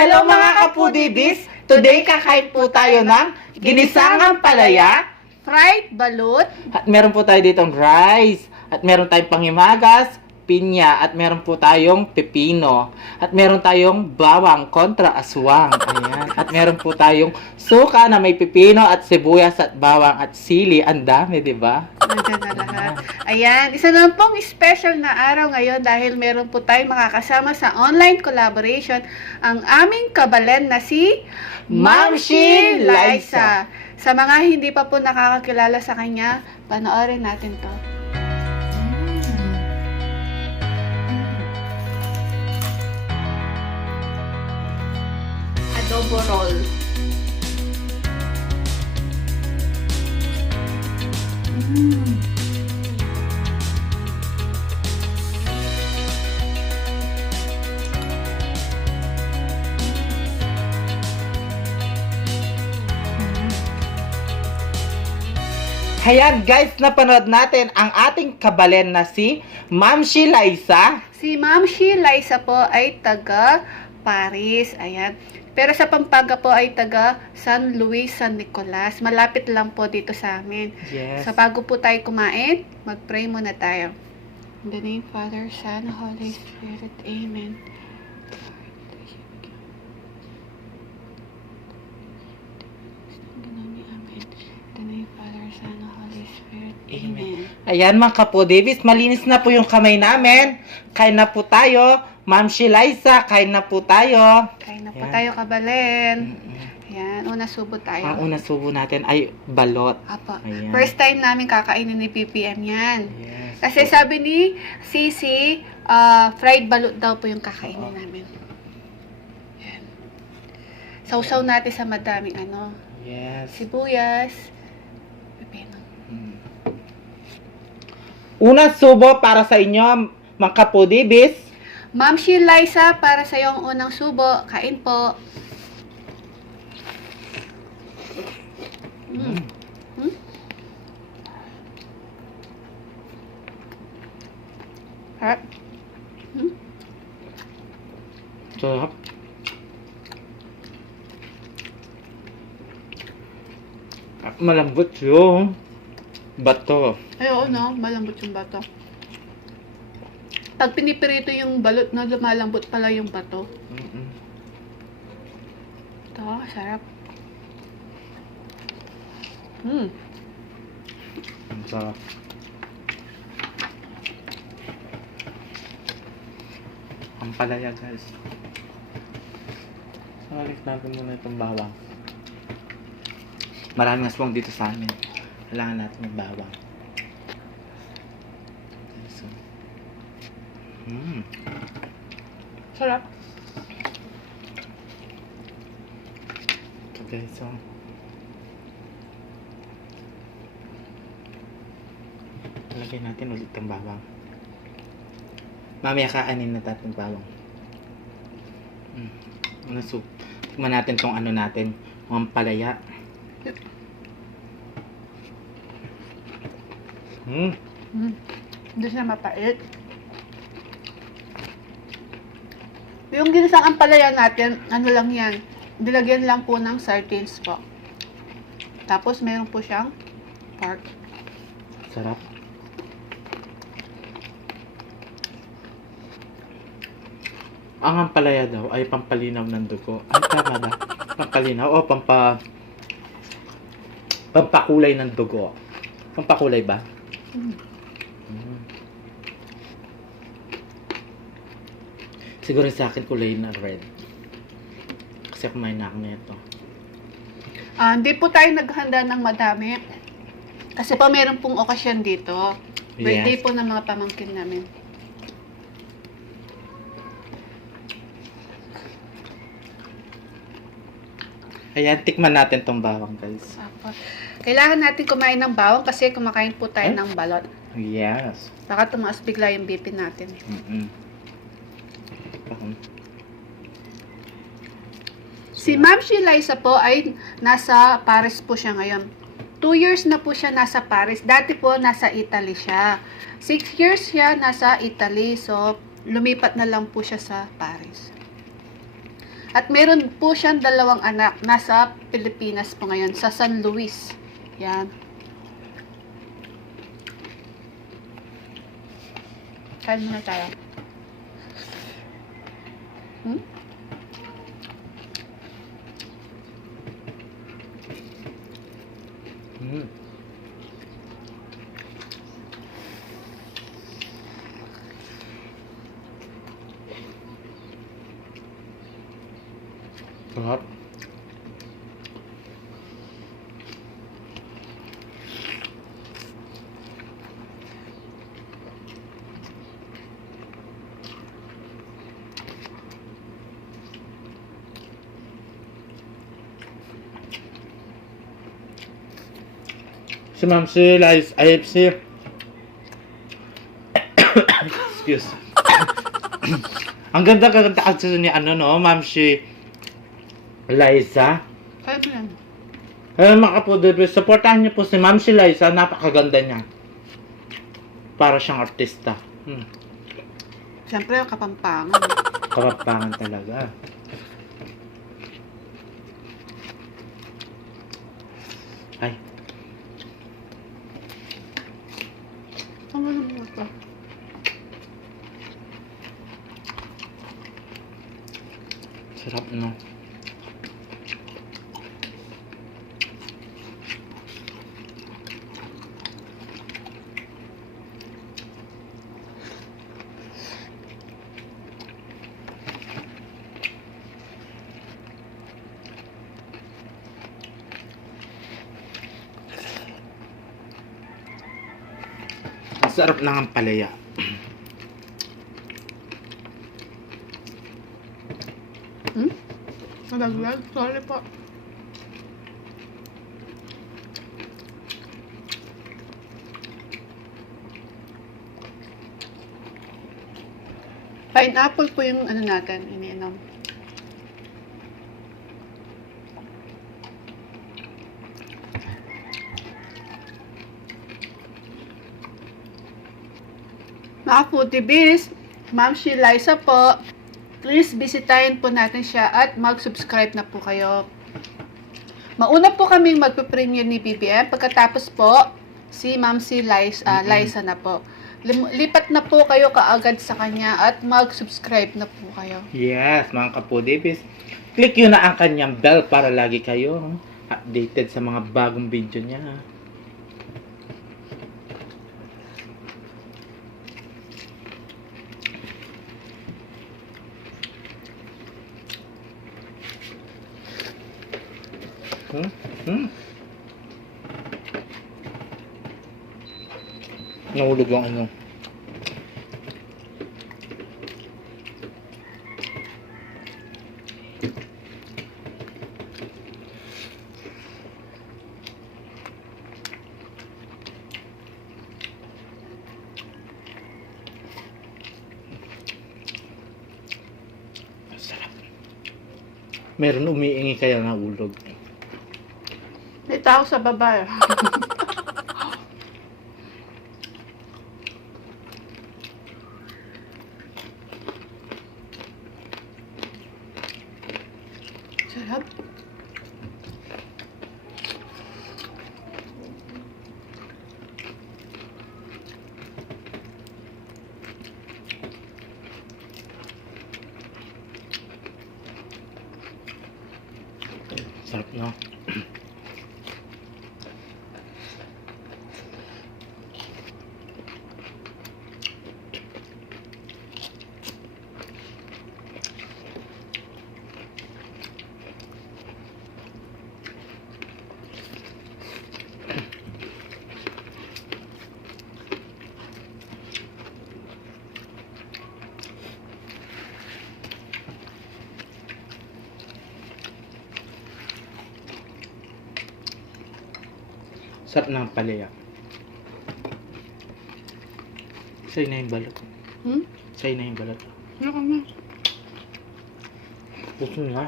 Hello mga kapudibis! Today kakain po tayo ng ginisangang palaya Fried balut. at meron po tayo ditong rice at meron tayong panghimagas, pinya at meron po tayong pepino at meron tayong bawang kontra aswang. Ayan. At meron po tayong suka na may pepino at sibuyas at bawang at sili. Ang dami, di ba? Nandiyan na lahat. Ayan, isa naman pong special na araw ngayon dahil meron po tayong makakasama sa online collaboration ang aming kabalen na si Ma'am Shi Liza. Sa mga hindi pa po nakakakilala sa kanya, panoorin natin to. Adobo roll. Kaya guys, napanood natin ang ating kabalen na si Ma'am Shi Liza. Si Ma'am Shi Liza po ay taga Paris. Ayan. Pero sa Pampanga po ay taga San Luis, San Nicolas. Malapit lang po dito sa amin. Yes. So bago po tayo kumain, mag-pray muna tayo. In the name Father, Son, Holy Spirit. Amen. Amen. In the name Father, Son, Holy Spirit. Amen. Ayan mga kapudibis, malinis na po yung kamay namin. Kain na po tayo. Ma'am Shi Liza, kain na po tayo. Kain na po Ayan. tayo, kabalen. Ayan, una subo tayo. Ang una subo natin ay balot. Apo. Ayan. First time namin kakainin ni PPM yan. Yes. Kasi sabi ni Sisi, fried balut daw po yung kakainin namin. Yan. Sausaw natin sa madaming Yes. sibuyas, pepino. Una subo para sa inyo, mga kapudibis. Ma'am Shi Liza, para sa yung unang subo, kain po. Harap. Sarap. Malambot yung bato. Ay, oo, no? Malambot yung bato. Pag pinipirito yung balot, no, lumalambot pala yung bato. Ito, sarap. Ang sarap. Ang palaya, guys. Balik natin muna itong bawang. Maraming aswang dito sa amin. Kailangan natin ng bawang. So, Sarap. okay, so lagyan natin ulit ng bawang. Mamaya kaanin na natin bawang. Tikman natin tong ano natin, ang palaya. Hindi siya mapait. Yung ginisang ampalaya natin, ano lang yan, dilagyan lang po ng sardines po. Tapos meron po siyang pork. Sarap. Ang ampalaya daw ay pampalinaw ng dugo. Ay, tama ba? Pampalinaw o pampakulay ng dugo. Pampakulay ba? Siguro sa akin kulay na red. Kasi kumain na ako nito. Hindi po tayo naghanda ng madami. Kasi po meron pong okasyon dito. Birthday Yes. po ng mga pamangkin namin. Ayan, tikman natin tong bawang, guys. Apo. Kailangan natin kumain ng bawang kasi kumakain po tayo ng balot. Yes. Baka tumaas bigla yung BP natin. Si Ma'am Shi Liza po ay nasa Paris po siya ngayon. 2 years na po siya nasa Paris. Dati po nasa Italy siya. 6 years siya nasa Italy. So, lumipat na lang po siya sa Paris. At meron po siyang 2 anak. Nasa Pilipinas po ngayon, sa San Luis. Yan. Kain muna tayo. Hmm? Mm. Sarap. Si Ma'am Sheila is IFC. Excuse. Ang ganda kasi ni ano no, Ma'am Shi Liza. Kain mo yan. Mga kapodibis, supportahan niyo po si Ma'am Shi Liza. Napakaganda niya. Para siyang artista. Siyempre, Kapampangan. Kapampangan talaga. Ay, Ang alam mo ito. sarap no. Ang sarap ng ampalaya. Nalaglag. Sorry po. Pineapple po yung ano natin, iniinom. Mga foodie-biz, Ma'am Shi Liza po, please bisitahin po natin siya at mag-subscribe na po kayo. Mauna po kaming magpe-premiere ni BBM, pagkatapos po, si Ma'am Shi Liza na po. Lipat na po kayo kaagad sa kanya at mag-subscribe na po kayo. Yes, mga kapodibis. Click yun na ang kanyang bell para lagi kayo updated sa mga bagong video niya. Nahulog ang ano. Sarap. Meron umiingi kaya nahulog. May tao sa baba. Sarap. Sarap no? Sarap ng palaya. Sa'yo na yung balot. Sa'yo na yung balot. Ano ka na? Gusto nga.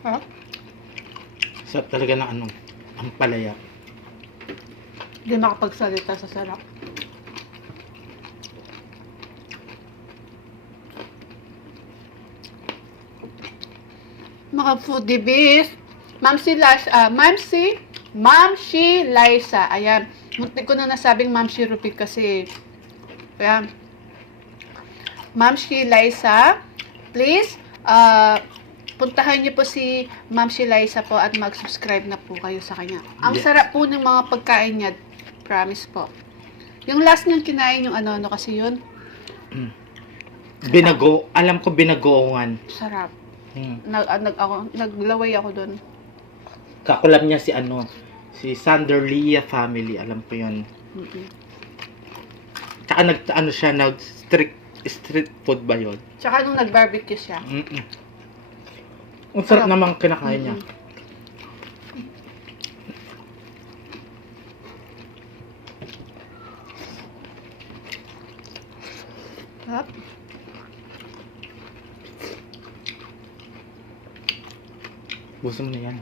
Ha? Sarap talaga ng ano, ang palaya. Hindi makapagsalita sa sarap. Mga foodie bees. Ma'am si Liza. Ayan. Muntik ko na nasabing Ma'am si Rupi kasi. Ayan. Ma'am si Liza. Please, puntahan niyo po si Ma'am si Liza po at mag-subscribe na po kayo sa kanya. Ang Yes. sarap po ng mga pagkain niya. Promise po. Yung last niyang kinain yung ano kasi yun. Alam ko binagoongan. Sarap. Hmm. Naglaway ako doon. Kakulab niya si Sander Lia family, alam ko yun. Tsaka street food ba yun? Tsaka nung nag-barbecue siya. Ang sarap Sarap. namang kinakain niya. Sarap. Gusto mo na yan.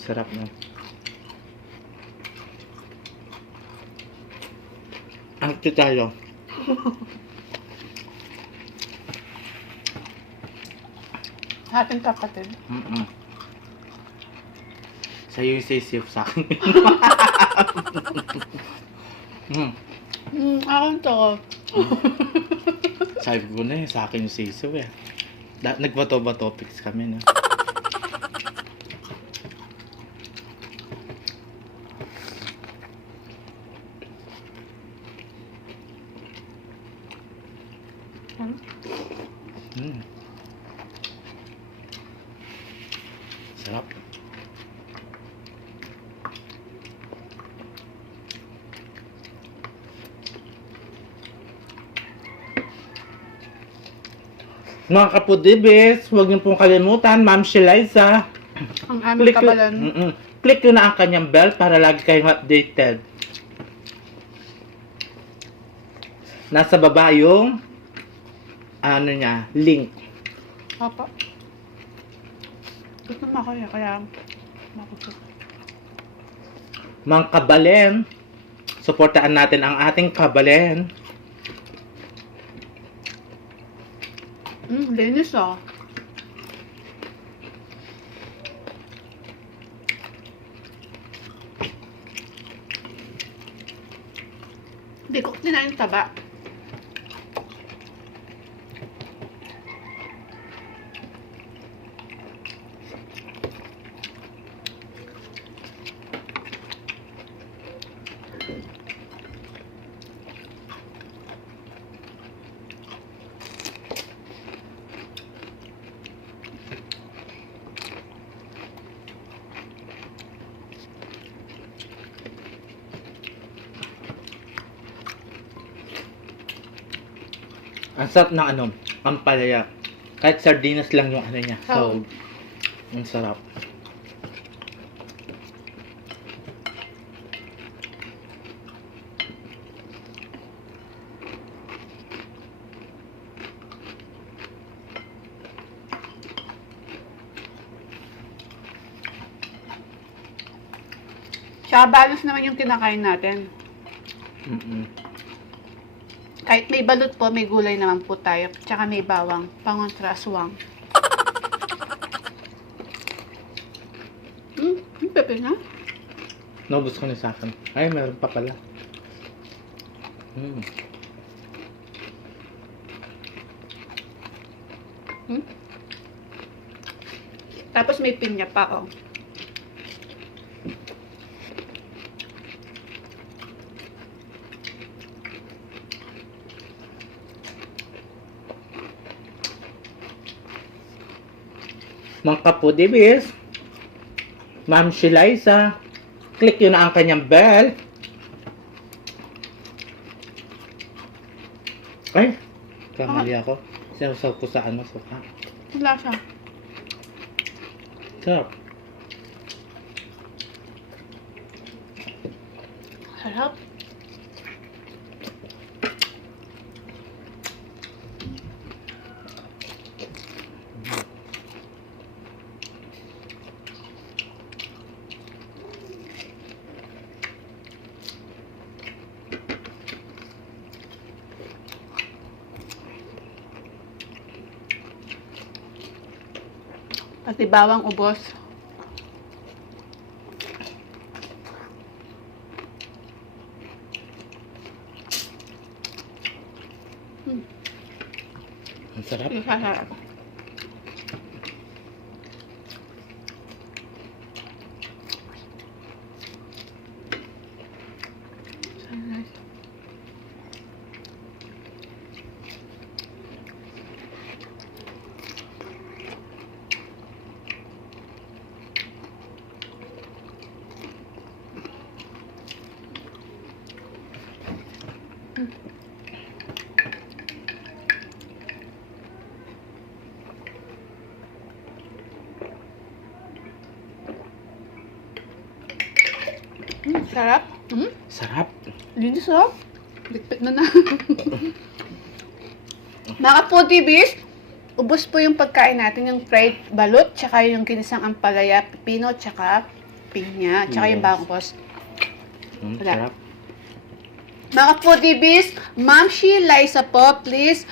Sarap na. Ang tayo. Ating kapatid. Sa'yo yung sisip sa akin. Akin to. Sabi ko na sa akin yung sisiw eh. Nagbato-bato topics kami na. Sarap. Mga kapudibis, huwag niyo pong kalimutan, Ma'am si Liza. Ang aming kabalan. Click nyo na ang kanyang bell para lagi kayong updated. Nasa baba yung link. Papa. Gusto mo ako kaya makusok. Mga kabalen, suportaan natin ang ating kabalen. Linis ah. Hindi ko kinain taba. Ang sarap ng ang palaya. Kahit sardinas lang yung niya. So, ang sarap. Tsaka balance naman yung kinakain natin. Kahit may balot po, may gulay naman po tayo. Tsaka may bawang, pangontra aswang. Yung pepe na? Naubos ko na sa akin. Ay, meron pa pala. Tapos may pinya pa, oh. Mga kapudibis, Ma'am si Liza, click yun na ang kanyang bell. Ay, kamali ako. Sinasaw ko sa suka. Wala siya. Sarap. Sarap. Pati bawang ubos. Ang sarap. Sarap. Sarap. Sarap. Linis oh. Bitbit na na. Mga foodies, ubos po yung pagkain natin, yung fried balut, tsaka yung ginisang ampalaya, pipino, tsaka pinya, tsaka yung Yes. bawang ubos. Wala. Sarap. Mga foodies, Ma'am Shi Liza po, please,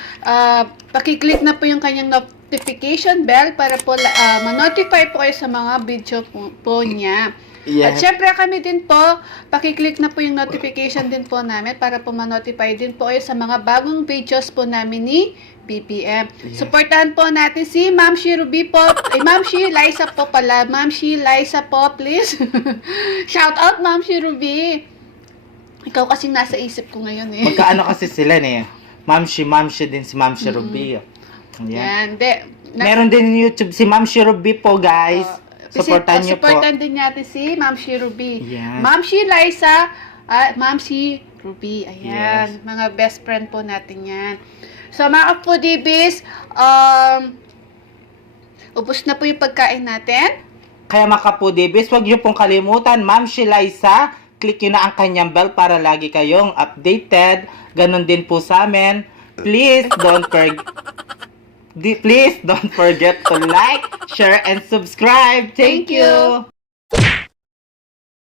pakiclick na po yung kanyang notification bell para po ma-notify po kayo sa mga video po niya. At Yes. syempre kami din po, pakiclick na po yung notification din po namin para po ma-notify din po kayo sa mga bagong videos po namin ni BBM. Yes. Supportahan po natin si Ma'am Shi Ruby po, Ma'am Shi Liza po pala, Ma'am Shi Liza po, please. Shout out Ma'am Shi Ruby. Ikaw kasing nasa isip ko ngayon eh. Magkaano kasi sila eh. Mamshi din si Mamshi Ruby. Ayan. Yan, Meron din YouTube si Mamshi Ruby po, guys. Supportan niyo po. Supportan din natin si Ma'am Shi Ruby. Yes. Ma'am Shi Liza, Ma'am Shi Ruby. Ayan, Yes. mga best friend po natin yan. So, mga foodies, ubos na po yung pagkain natin. Kaya mga kapudibis, huwag niyo pong kalimutan, Mamshi Liza, click niyo na ang kanyang bell para lagi kayong updated. Ganon din po sa amin. Please don't forget to like, share, and subscribe. Thank Thank you. you.